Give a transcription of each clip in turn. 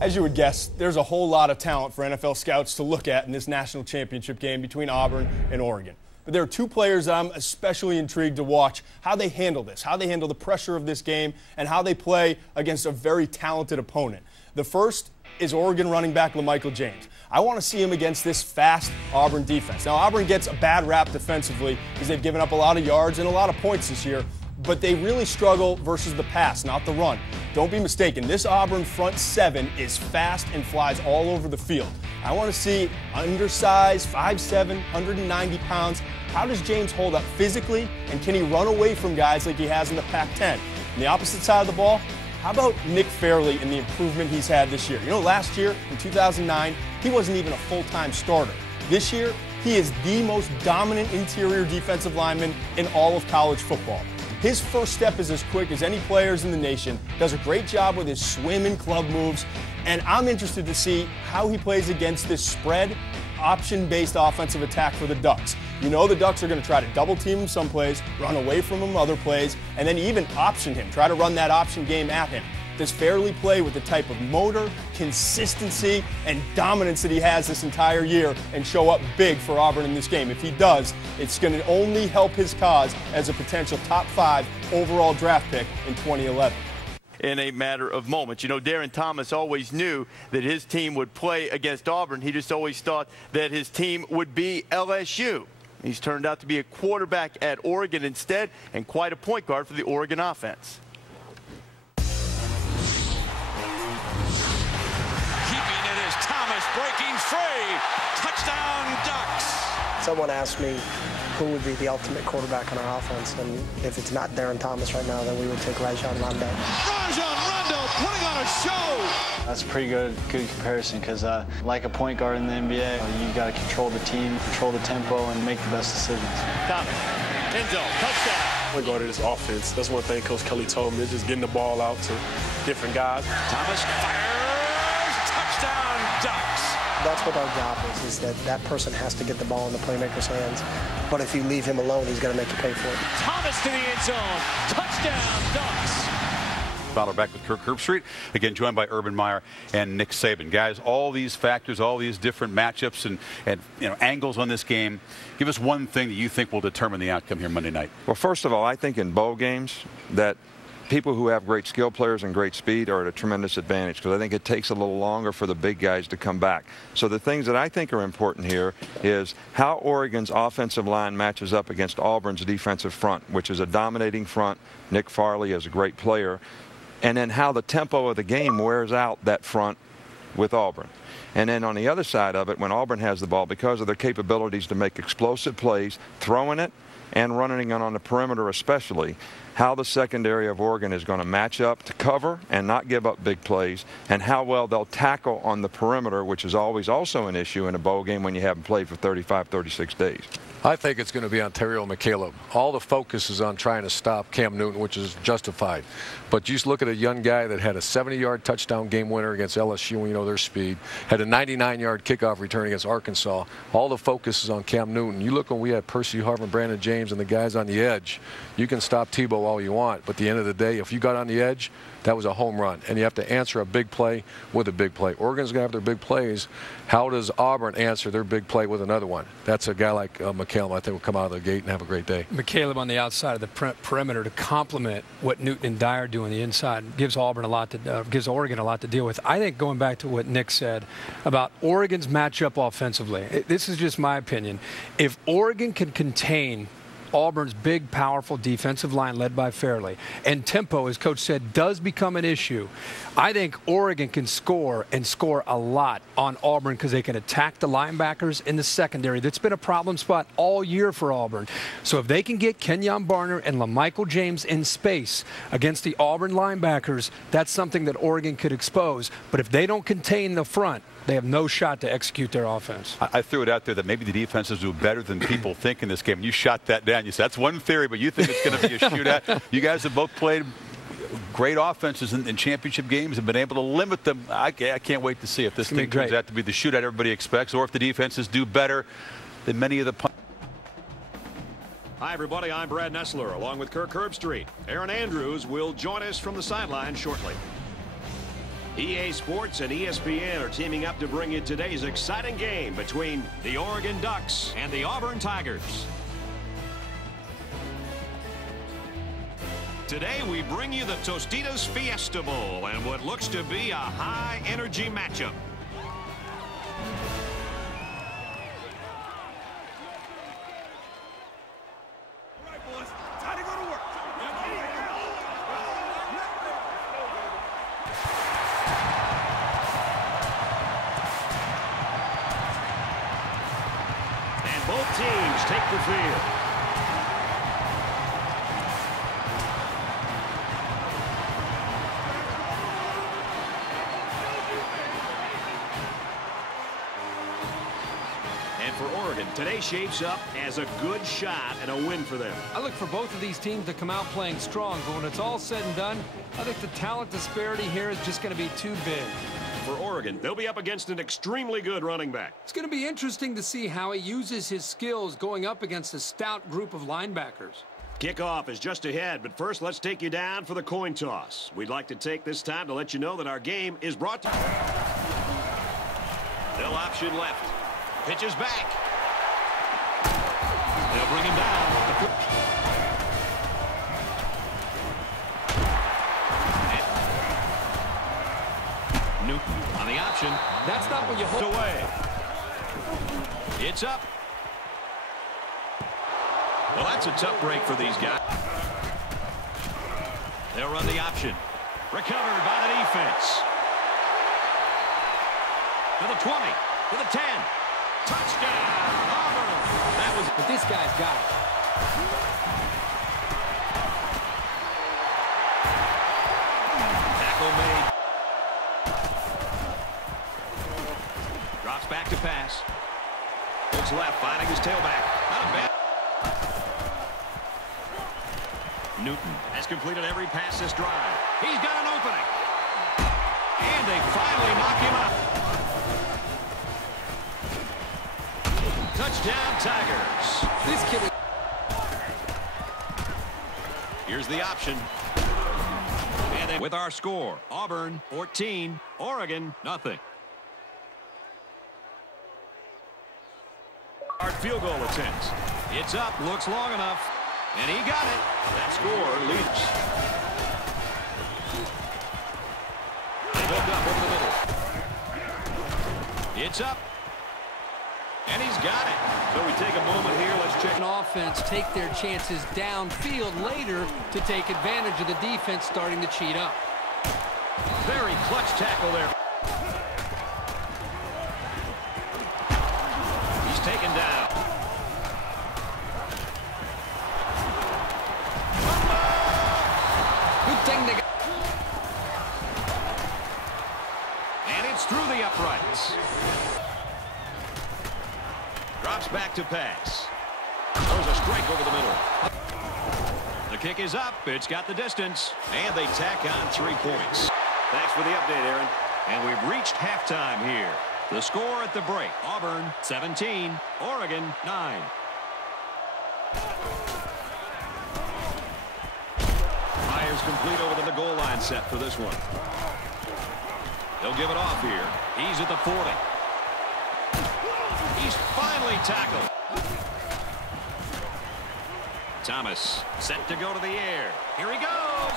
As you would guess, there's a whole lot of talent for NFL scouts to look at in this national championship game between Auburn and Oregon. But there are two players that I'm especially intrigued to watch how they handle this, how they handle the pressure of this game, and how they play against a very talented opponent. The first is Oregon running back LaMichael James. I want to see him against this fast Auburn defense. Now, Auburn gets a bad rap defensively because they've given up a lot of yards and a lot of points this year, but they really struggle versus the pass, not the run. Don't be mistaken, this Auburn front seven is fast and flies all over the field. I want to see undersized, 5'7", 190 pounds. How does James hold up physically, and can he run away from guys like he has in the Pac-10? On the opposite side of the ball, how about Nick Fairley and the improvement he's had this year? You know, last year, in 2009, he wasn't even a full-time starter. This year, he is the most dominant interior defensive lineman in all of college football. His first step is as quick as any players in the nation, does a great job with his swim and club moves, and I'm interested to see how he plays against this spread, option-based offensive attack for the Ducks. You know the Ducks are going to try to double team him some plays, run away from him other plays, and then even option him, try to run that option game at him. Does Fairley play with the type of motor, consistency, and dominance that he has this entire year and show up big for Auburn in this game? If he does, it's going to only help his cause as a potential top 5 overall draft pick in 2011. In a matter of moments. You know, Darren Thomas always knew that his team would play against Auburn. He just always thought that his team would be LSU. He's turned out to be a quarterback at Oregon instead, and quite a point guard for the Oregon offense. Breaking free. Touchdown, Ducks. Someone asked me who would be the ultimate quarterback on our offense, and if it's not Darren Thomas right now, then we would take Rajon Rondo. Rajon Rondo putting on a show. That's a pretty good comparison because like a point guard in the NBA, you got to control the team, control the tempo, and make the best decisions. Thomas, end zone, touchdown. Point guard of this offense. That's one thing Coach Kelly told me, is just getting the ball out to different guys. Thomas fires, touchdown, Ducks. That's what our job is that person has to get the ball in the playmaker's hands. But if you leave him alone, he's going to make you pay for it. Thomas to the end zone. Touchdown, Ducks. Fowler back with Kirk Herbstreit, again joined by Urban Meyer and Nick Saban. Guys, all these factors, all these different matchups and you know, angles on this game. Give us one thing that you think will determine the outcome here Monday night. Well, first of all, I think in bowl games that people who have great skill players and great speed are at a tremendous advantage because I think it takes a little longer for the big guys to come back. So the things that I think are important here is how Oregon's offensive line matches up against Auburn's defensive front, which is a dominating front. Nick Fairley is a great player. And then how the tempo of the game wears out that front with Auburn. And then on the other side of it, when Auburn has the ball, because of their capabilities to make explosive plays, throwing it and running it on the perimeter especially, how the secondary of Oregon is going to match up to cover and not give up big plays, and how well they'll tackle on the perimeter, which is always also an issue in a bowl game when you haven't played for 35, 36 days. I think it's going to be on Terrell McCaleb. All the focus is on trying to stop Cam Newton, which is justified. But you just look at a young guy that had a 70-yard touchdown game winner against LSU, you know their speed, had a 99-yard kickoff return against Arkansas. All the focus is on Cam Newton. You look when we had Percy Harvin, Brandon James, and the guys on the edge, you can stop Tebow all you want. But at the end of the day, if you got on the edge, that was a home run. And you have to answer a big play with a big play. Oregon's going to have their big plays. How does Auburn answer their big play with another one? That's a guy like McCaleb, I think, will come out of the gate and have a great day. McCaleb on the outside of the perimeter to complement what Newton and Dyer do on the inside gives Auburn a lot to gives Oregon a lot to deal with. I think going back to what Nick said about Oregon's matchup offensively, this is just my opinion. If Oregon can contain Auburn's big, powerful defensive line led by Fairley, and tempo, as Coach said, does become an issue, I think Oregon can score and score a lot on Auburn because they can attack the linebackers in the secondary. That's been a problem spot all year for Auburn. So if they can get Kenyon Barner and LaMichael James in space against the Auburn linebackers, that's something that Oregon could expose. But if they don't contain the front, they have no shot to execute their offense. I threw it out there that maybe the defenses do better than people think in this game. You shot that down. You said that's one theory, but you think it's going to be a shootout. You guys have both played great offenses in championship games and been able to limit them. I can't wait to see if this thing turns out to be the shootout everybody expects, or if the defenses do better than many of the. Hi, everybody. I'm Brad Nessler, along with Kirk Herbstreit. Aaron Andrews will join us from the sideline shortly. EA Sports and ESPN are teaming up to bring you today's exciting game between the Oregon Ducks and the Auburn Tigers. Today we bring you the Tostitos Fiesta Bowl and what looks to be a high-energy matchup. Both teams take the field. And for Oregon, today shapes up as a good shot and a win for them. I look for both of these teams to come out playing strong, but when it's all said and done, I think the talent disparity here is just going to be too big. For Oregon, they'll be up against an extremely good running back. It's going to be interesting to see how he uses his skills going up against a stout group of linebackers. Kickoff is just ahead, but first let's take you down for the coin toss. We'd like to take this time to let you know that our game is brought to you. They'll option left. Pitches back. They'll bring him down. Newton on the option. That's not what you hold away. It's up. Well, that's a tough break for these guys. They'll run the option. Recovered by the defense. To the 20. To the 10. Touchdown, Auburn. That was. But this guy's got it. Tackle made. Drops back to pass. Looks left, finding his tailback. Not a bad. Newton has completed every pass this drive. He's got an opening. And they finally knock him out. Touchdown, Tigers. This kid is... Here's the option. And then with our score, Auburn 14, Oregon nothing. Our field goal attempt. It's up, looks long enough, and he got it. That score leads. They moved up over the middle. It's up. And he's got it. So we take a moment here. Let's check. An offense take their chances downfield later to take advantage of the defense starting to cheat up. Very clutch tackle there. He's taken down. Good thing they got. And it's through the uprights. Drops back to pass. Throws a strike over the middle. The kick is up. It's got the distance. And they tack on 3 points. Thanks for the update, Aaron. And we've reached halftime here. The score at the break. Auburn 17, Oregon 9. Fires complete over the goal line set for this one. They'll give it off here. He's at the 40. He's finally tackled. Thomas set to go to the air. Here he goes.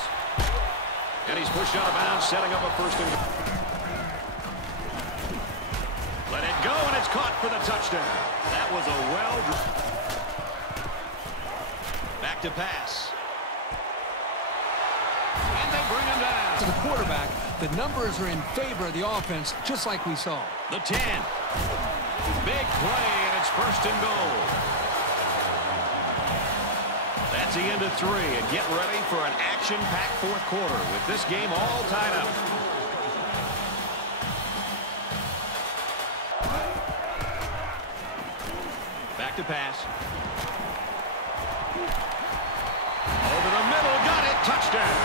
And he's pushed out of bounds, setting up a first and goal. Let it go, and it's caught for the touchdown. That was a back to pass. And they bring him down. To the quarterback, the numbers are in favor of the offense, just like we saw. The 10. Big play, and it's first and goal. That's the end of 3, and get ready for an action-packed fourth quarter with this game all tied up. Back to pass. Over the middle, got it, touchdown.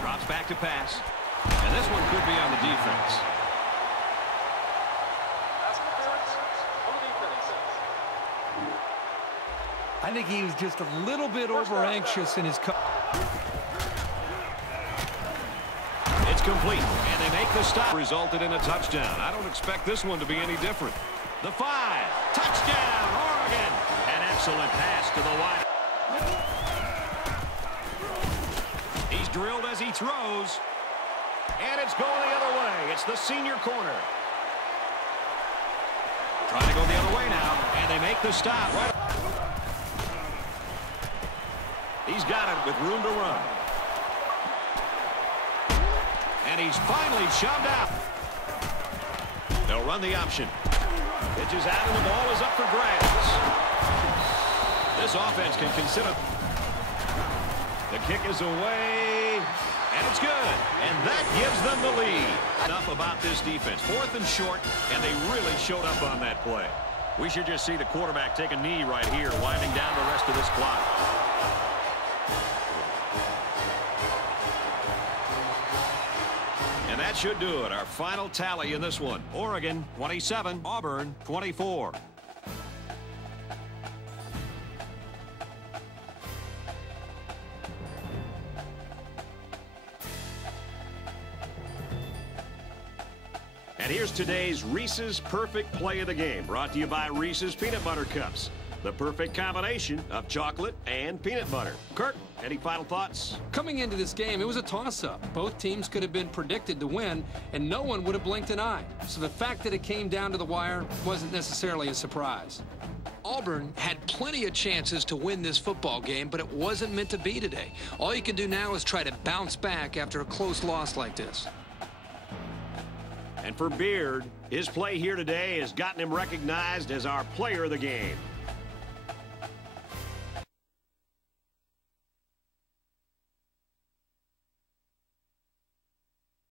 Drops back to pass. And this one could be on the defense. I think he was just a little bit over anxious in his complete. And they make the stop. Resulted in a touchdown. I don't expect this one to be any different. The 5. Touchdown, Oregon. An excellent pass to the wide. He's drilled as he throws. And it's going the other way. It's the senior corner. Trying to go the other way now. And they make the stop. Right. He's got it with room to run. And he's finally shoved out. They'll run the option. Pitches out and the ball is up for grabs. This offense can consider. The kick is away. And it's good. And that gives them the lead. Enough about this defense. 4th and short, and they really showed up on that play. We should just see the quarterback take a knee right here, winding down the rest of this clock. And that should do it. Our final tally in this one. Oregon 27, Auburn 24. And here's today's Reese's Perfect Play of the Game, brought to you by Reese's Peanut Butter Cups. The perfect combination of chocolate and peanut butter. Kirk, any final thoughts? Coming into this game, it was a toss-up. Both teams could have been predicted to win, and no one would have blinked an eye. So the fact that it came down to the wire wasn't necessarily a surprise. Auburn had plenty of chances to win this football game, but it wasn't meant to be today. All you can do now is try to bounce back after a close loss like this. And for Beard, his play here today has gotten him recognized as our player of the game.